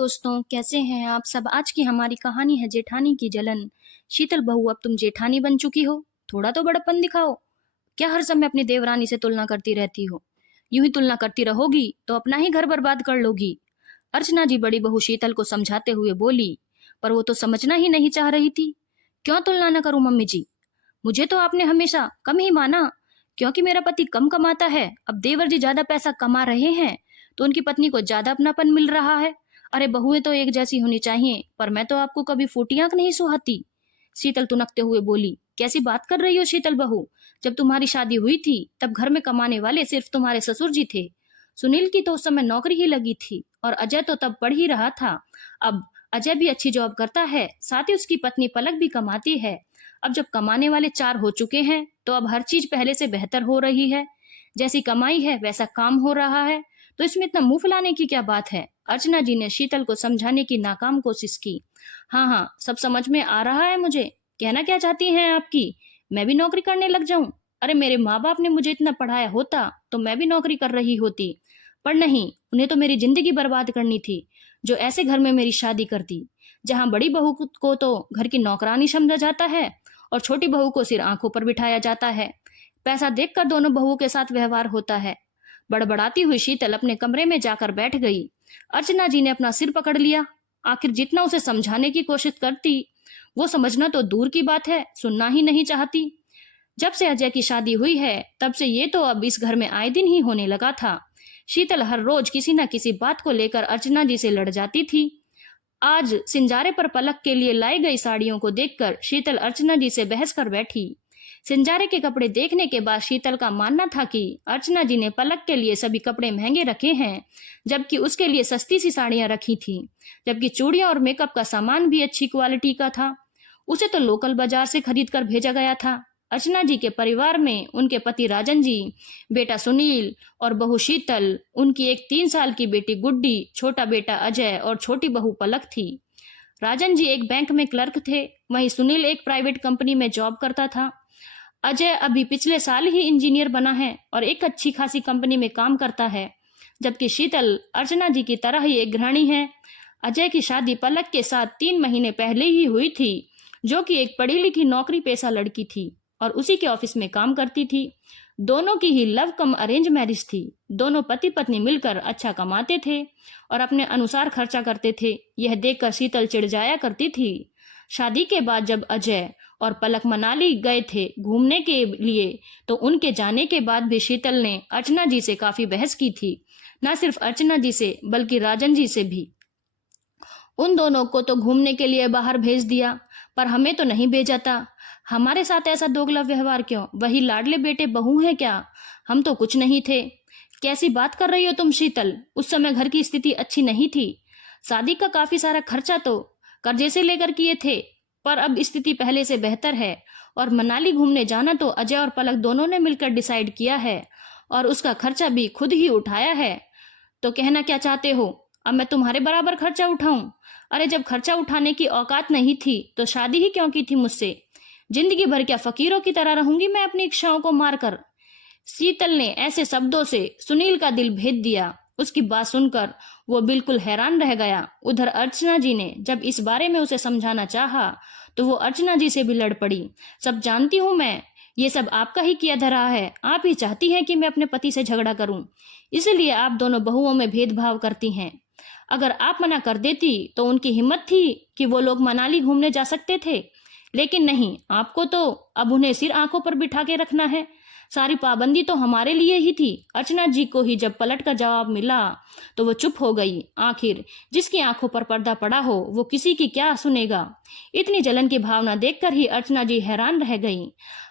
दोस्तों, कैसे हैं आप सब? आज की हमारी कहानी है जेठानी की जलन। शीतल बहू, अब तुम जेठानी बन चुकी हो, थोड़ा तो बड़प्पन दिखाओ। क्या हर समय अपनी देवरानी से तुलना करती रहती हो? यूं ही तुलना करती रहोगी तो अपना ही घर बर्बाद कर लोगी। अर्चना जी बड़ी बहू शीतल को समझाते हुए बोली, पर वो तो समझना ही नहीं चाह रही थी। क्यों तुलना न करूं मम्मी जी? मुझे तो आपने हमेशा कम ही माना, क्योंकि मेरा पति कम कमाता है। अब देवर जी ज्यादा पैसा कमा रहे हैं तो उनकी पत्नी को ज्यादा अपनापन मिल रहा है। अरे बहुएं तो एक जैसी होनी चाहिए, पर मैं तो आपको कभी फूटी आंख नहीं सुहाती। शीतल तुनकते हुए बोली, कैसी बात कर रही हो शीतल बहू? जब तुम्हारी शादी हुई थी तब घर में कमाने वाले सिर्फ तुम्हारे ससुर जी थे। सुनील की तो उस समय नौकरी ही लगी थी और अजय तो तब पढ़ ही रहा था। अब अजय भी अच्छी जॉब करता है, साथ ही उसकी पत्नी पलक भी कमाती है। अब जब कमाने वाले चार हो चुके हैं तो अब हर चीज पहले से बेहतर हो रही है। जैसी कमाई है वैसा काम हो रहा है, तो इसमें इतना मुंह फुलाने की क्या बात है? अर्चना जी ने शीतल को समझाने की नाकाम कोशिश की। हाँ हाँ, सब समझ में आ रहा है मुझे। कहना क्या चाहती हैं आपकी? मैं भी नौकरी करने लग जाऊं? अरे मेरे माँ बाप ने मुझे इतना पढ़ाया होता तो मैं भी नौकरी कर रही होती, पर नहीं, उन्हें तो मेरी जिंदगी बर्बाद करनी थी। जो ऐसे घर में मेरी शादी करती जहां बड़ी बहू को तो घर की नौकरानी समझा जाता है और छोटी बहू को सिर आंखों पर बिठाया जाता है। पैसा देखकर दोनों बहुओं के साथ व्यवहार होता है। बड़बड़ाती हुई शीतल अपने कमरे में जाकर बैठ गई। अर्चना जी ने अपना सिर पकड़ लिया। आखिर जितना उसे समझाने की कोशिश करती, वो समझना तो दूर की बात है, सुनना ही नहीं चाहती। जब से अजय की शादी हुई है तब से ये तो अब इस घर में आए दिन ही होने लगा था। शीतल हर रोज किसी न किसी बात को लेकर अर्चना जी से लड़ जाती थी। आज सिंजारे पर पलक के लिए लाई गई साड़ियों को देखकर शीतल अर्चना जी से बहस कर बैठी। सिंजारे के कपड़े देखने के बाद शीतल का मानना था कि अर्चना जी ने पलक के लिए सभी कपड़े महंगे रखे हैं, जबकि उसके लिए सस्ती सी साड़ियां रखी थी। जबकि चूड़ियां और मेकअप का सामान भी अच्छी क्वालिटी का था। उसे तो लोकल बाजार से खरीद कर भेजा गया था। अर्चना जी के परिवार में उनके पति राजन जी, बेटा सुनील और बहू शीतल, उनकी एक 3 साल की बेटी गुड्डी, छोटा बेटा अजय और छोटी बहू पलक थी। राजन जी एक बैंक में क्लर्क थे, वहीं सुनील एक प्राइवेट कंपनी में जॉब करता था। अजय अभी पिछले साल ही इंजीनियर बना है और एक अच्छी खासी कंपनी में काम करता है। जबकि शीतल अर्चना जी की तरह ही एक गृहिणी है। अजय की शादी पलक के साथ 3 महीने पहले ही हुई थी, जो कि एक पढ़ी लिखी नौकरी पेशा लड़की थी और उसी के ऑफिस में काम करती थी। दोनों की ही लव कम अरेंज मैरिज थी। दोनों पति पत्नी मिलकर अच्छा कमाते थे और अपने अनुसार खर्चा करते थे। यह देखकर शीतल चिढ़ जाया करती थी। शादी के बाद जब अजय और पलक मनाली गए थे घूमने के लिए, तो उनके जाने के बाद भी शीतल ने अर्चना जी से काफी बहस की थी। न सिर्फ अर्चना जी से बल्कि राजन जी से भी। उन दोनों को तो घूमने के लिए बाहर भेज दिया, पर हमें तो नहीं भेजा था। हमारे साथ ऐसा दोगला व्यवहार क्यों? वही लाडले बेटे बहू हैं क्या? हम तो कुछ नहीं थे। कैसी बात कर रही हो तुम शीतल? उस समय घर की स्थिति अच्छी नहीं थी। शादी का काफी सारा खर्चा तो कर्जे से लेकर किए थे, पर अब स्थिति पहले से बेहतर है। और मनाली घूमने जाना तो अजय और पलक दोनों ने मिलकर डिसाइड किया है और उसका खर्चा भी खुद ही उठाया है। तो कहना क्या चाहते हो? अब मैं तुम्हारे बराबर खर्चा उठाऊं? अरे जब खर्चा उठाने की औकात नहीं थी तो शादी ही क्यों की थी मुझसे? जिंदगी भर क्या फकीरों की तरह रहूंगी मैं अपनी इच्छाओं को मारकर? शीतल ने ऐसे शब्दों से सुनील का दिल भेद दिया। उसकी बात सुनकर वो बिल्कुल हैरान रह गया। उधर अर्चना जी ने जब इस बारे में उसे समझाना चाहा तो वो अर्चना जी से भी लड़ पड़ी। सब जानती हूं मैं, ये सब आपका ही किया धरा है। आप ही चाहती हैं कि मैं अपने पति से झगड़ा करूं, इसलिए आप दोनों बहुओं में भेदभाव करती हैं। अगर आप मना कर देती तो उनकी हिम्मत थी कि वो लोग मनाली घूमने जा सकते थे, लेकिन नहीं, आपको तो अब उन्हें सिर आंखों पर बिठा के रखना है। सारी पाबंदी तो हमारे लिए ही थी। अर्चना जी को ही जब पलट का जवाब मिला तो वो चुप हो गई। आखिर जिसकी आंखों पर पर्दा पड़ा हो वो किसी की क्या सुनेगा? इतनी जलन की भावना देखकर ही अर्चना जी हैरान रह गई।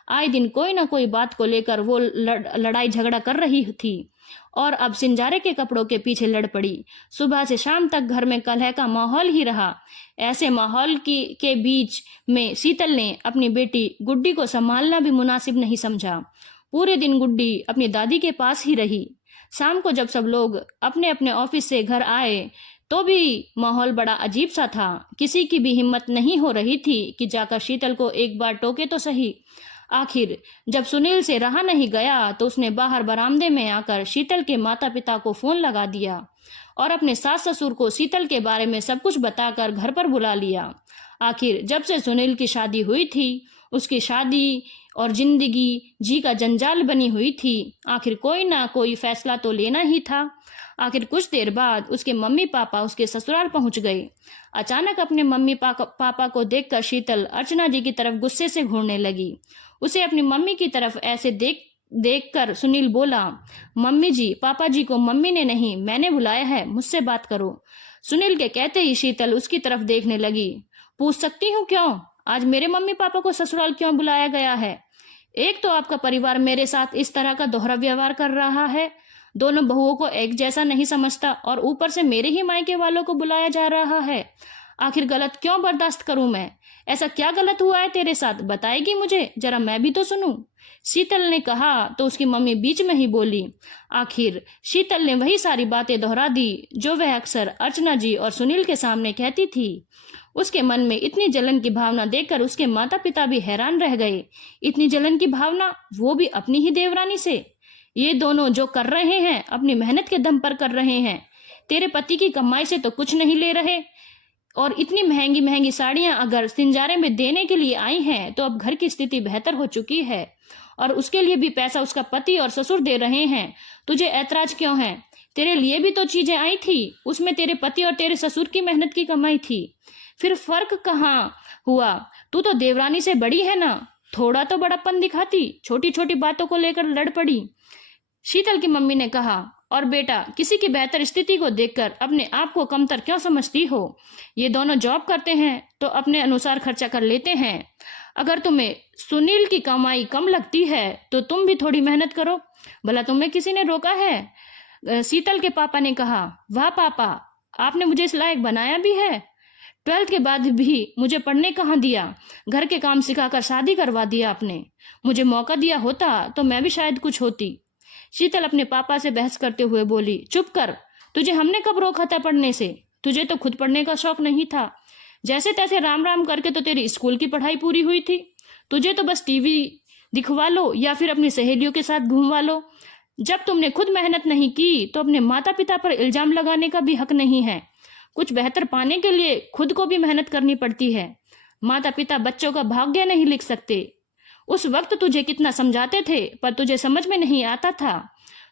आए दिन कोई ना कोई बात को लेकर वो लड़ाई झगड़ा कर रही थी और अब सिंजारे के कपड़ों के पीछे लड़ पड़ी। सुबह से शाम तक घर में कलह का माहौल ही रहा। ऐसे माहौल के बीच में शीतल ने अपनी बेटी गुड्डी को संभालना भी मुनासिब नहीं समझा। पूरे दिन गुड्डी अपनी दादी के पास ही रही। शाम को जब सब लोग अपने अपने ऑफिस से घर आए तो भी माहौल बड़ा अजीब सा था। किसी की भी हिम्मत नहीं हो रही थी कि जाकर शीतल को एक बार टोके तो सही। आखिर जब सुनील से रहा नहीं गया तो उसने बाहर बरामदे में आकर शीतल के माता पिता को फोन लगा दिया। और अपने सास ससुर को शीतल के बारे में सब कुछ बताकर घर पर बुला लिया। आखिर जब से सुनील की शादी हुई थी, उसकी शादी और जिंदगी जी का जंजाल बनी हुई थी। आखिर कोई ना कोई फैसला तो लेना ही था। आखिर कुछ देर बाद उसके मम्मी पापा उसके ससुराल पहुंच गए। अचानक अपने मम्मी पापा को देखकर शीतल अर्चना जी की तरफ गुस्से से घूरने लगी। उसे अपनी मम्मी की तरफ ऐसे देखकर सुनील बोला, मम्मी जी, पापा जी को मम्मी ने नहीं मैंने बुलाया है, मुझसे बात करो। सुनील के कहते ही शीतल उसकी तरफ देखने लगी। पूछ सकती हूँ क्यों? आज मेरे मम्मी पापा को ससुराल क्यों बुलाया गया है? एक तो आपका परिवार मेरे साथ इस तरह का दोहरा व्यवहार कर रहा है, दोनों बहुओं को एक जैसा नहीं समझता, और ऊपर से मेरे ही मायके वालों को बुलाया जा रहा है। आखिर गलत क्यों बर्दाश्त करूं मैं? ऐसा क्या गलत हुआ है तेरे साथ, बताएगी मुझे, जरा मैं भी तो सुनूं। शीतल ने कहा तो उसकी मम्मी बीच में ही बोली। आखिर शीतल ने वही सारी बातें दोहरा दी जो वह अक्सर अर्चना जी और सुनील के सामने कहती थी। उसके मन में इतनी जलन की भावना देखकर उसके माता पिता भी हैरान रह गए। इतनी जलन की भावना, वो भी अपनी ही देवरानी से। ये दोनों जो कर रहे हैं अपनी मेहनत के दम पर कर रहे हैं। तेरे पति की कमाई से तो कुछ नहीं ले रहे, और इतनी महंगी महंगी साड़ियां अगर सिंजारे में देने के लिए आई हैं तो अब घर की स्थिति बेहतर हो चुकी है, और उसके लिए भी पैसा उसका पति और ससुर दे रहे हैं। तुझे ऐतराज क्यों है? तेरे लिए भी तो चीजें आई थी, उसमें तेरे पति और तेरे ससुर की मेहनत की कमाई थी। फिर फर्क कहाँ हुआ? तू तो देवरानी से बड़ी है ना, थोड़ा तो बड़प्पन दिखाती, छोटी छोटी बातों को लेकर लड़ पड़ी। शीतल की मम्मी ने कहा, और बेटा, किसी की बेहतर स्थिति को देखकर अपने आप को कमतर क्यों समझती हो? ये दोनों जॉब करते हैं तो अपने अनुसार खर्चा कर लेते हैं। अगर तुम्हें सुनील की कमाई कम लगती है तो तुम भी थोड़ी मेहनत करो, भला तुम्हें किसी ने रोका है? शीतल के पापा ने कहा, वाह पापा, आपने मुझे इस लायक बनाया भी है। 12th के बाद भी मुझे पढ़ने कहाँ दिया, घर के काम सिखाकर शादी करवा दिया आपने। मुझे मौका दिया होता तो मैं भी शायद कुछ होती। शीतल अपने पापा से बहस करते हुए बोली, चुप कर, तुझे हमने कब रोका था पढ़ने से? तुझे तो खुद पढ़ने का शौक नहीं था। जैसे तैसे राम राम करके तो तेरी स्कूल की पढ़ाई पूरी हुई थी। तुझे तो बस टीवी दिखवा लो या फिर अपनी सहेलियों के साथ घूमवा लो। जब तुमने खुद मेहनत नहीं की तो अपने माता पिता पर इल्जाम लगाने का भी हक नहीं है। कुछ बेहतर पाने के लिए खुद को भी मेहनत करनी पड़ती है। माता पिता बच्चों का भाग्य नहीं लिख सकते। उस वक्त तुझे कितना समझाते थे पर तुझे समझ में नहीं आता था,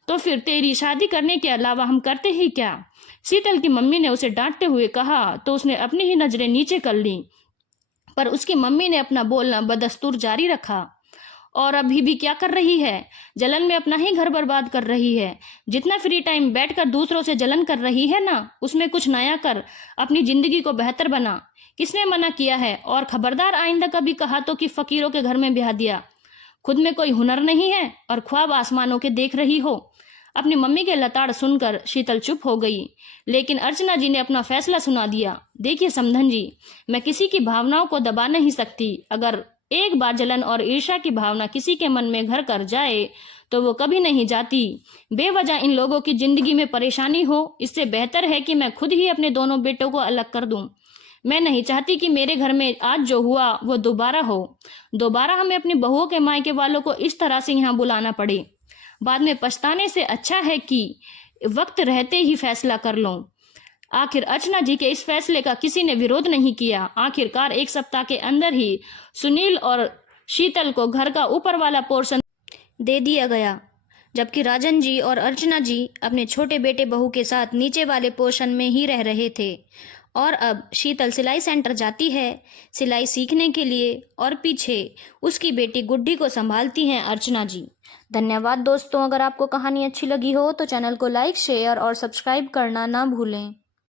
तो फिर तेरी शादी करने के अलावा हम करते ही क्या? शीतल की मम्मी ने उसे डांटते हुए कहा तो उसने अपनी ही नजरें नीचे कर ली, पर उसकी मम्मी ने अपना बोलना बदस्तूर जारी रखा। और अभी भी क्या कर रही है? जलन में अपना ही घर बर्बाद कर रही है। जितना फ्री टाइम बैठकर दूसरों से जलन कर रही है ना, उसमें कुछ नया कर, अपनी जिंदगी को बेहतर बना। किसने मना किया है? और खबरदार आइंदा कभी कहा तो कि फकीरों के घर में ब्याह दिया। खुद में कोई हुनर नहीं है और ख्वाब आसमानों के देख रही हो। अपनी मम्मी के लताड़ सुनकर शीतल चुप हो गई, लेकिन अर्चना जी ने अपना फैसला सुना दिया। देखिए समधन जी, मैं किसी की भावनाओं को दबा नहीं सकती। अगर एक बार जलन और ईर्ष्या की भावना किसी के मन में घर कर जाए तो वो कभी नहीं जाती। बेवजह इन लोगों की जिंदगी में परेशानी हो, इससे बेहतर है कि मैं खुद ही अपने दोनों बेटों को अलग कर दूं। मैं नहीं चाहती कि मेरे घर में आज जो हुआ वो दोबारा हो। दोबारा हमें अपनी बहुओं के मायके वालों को इस तरह से यहाँ बुलाना पड़े। बाद में पछताने से अच्छा है कि वक्त रहते ही फैसला कर लो। आखिर अर्चना जी के इस फैसले का किसी ने विरोध नहीं किया। आखिरकार 1 सप्ताह के अंदर ही सुनील और शीतल को घर का ऊपर वाला पोर्शन दे दिया गया, जबकि राजन जी और अर्चना जी अपने छोटे बेटे बहू के साथ नीचे वाले पोर्शन में ही रह रहे थे। और अब शीतल सिलाई सेंटर जाती है सिलाई सीखने के लिए, और पीछे उसकी बेटी गुड्डी को संभालती हैं अर्चना जी। धन्यवाद दोस्तों। अगर आपको कहानी अच्छी लगी हो तो चैनल को लाइक, शेयर और सब्सक्राइब करना ना भूलें।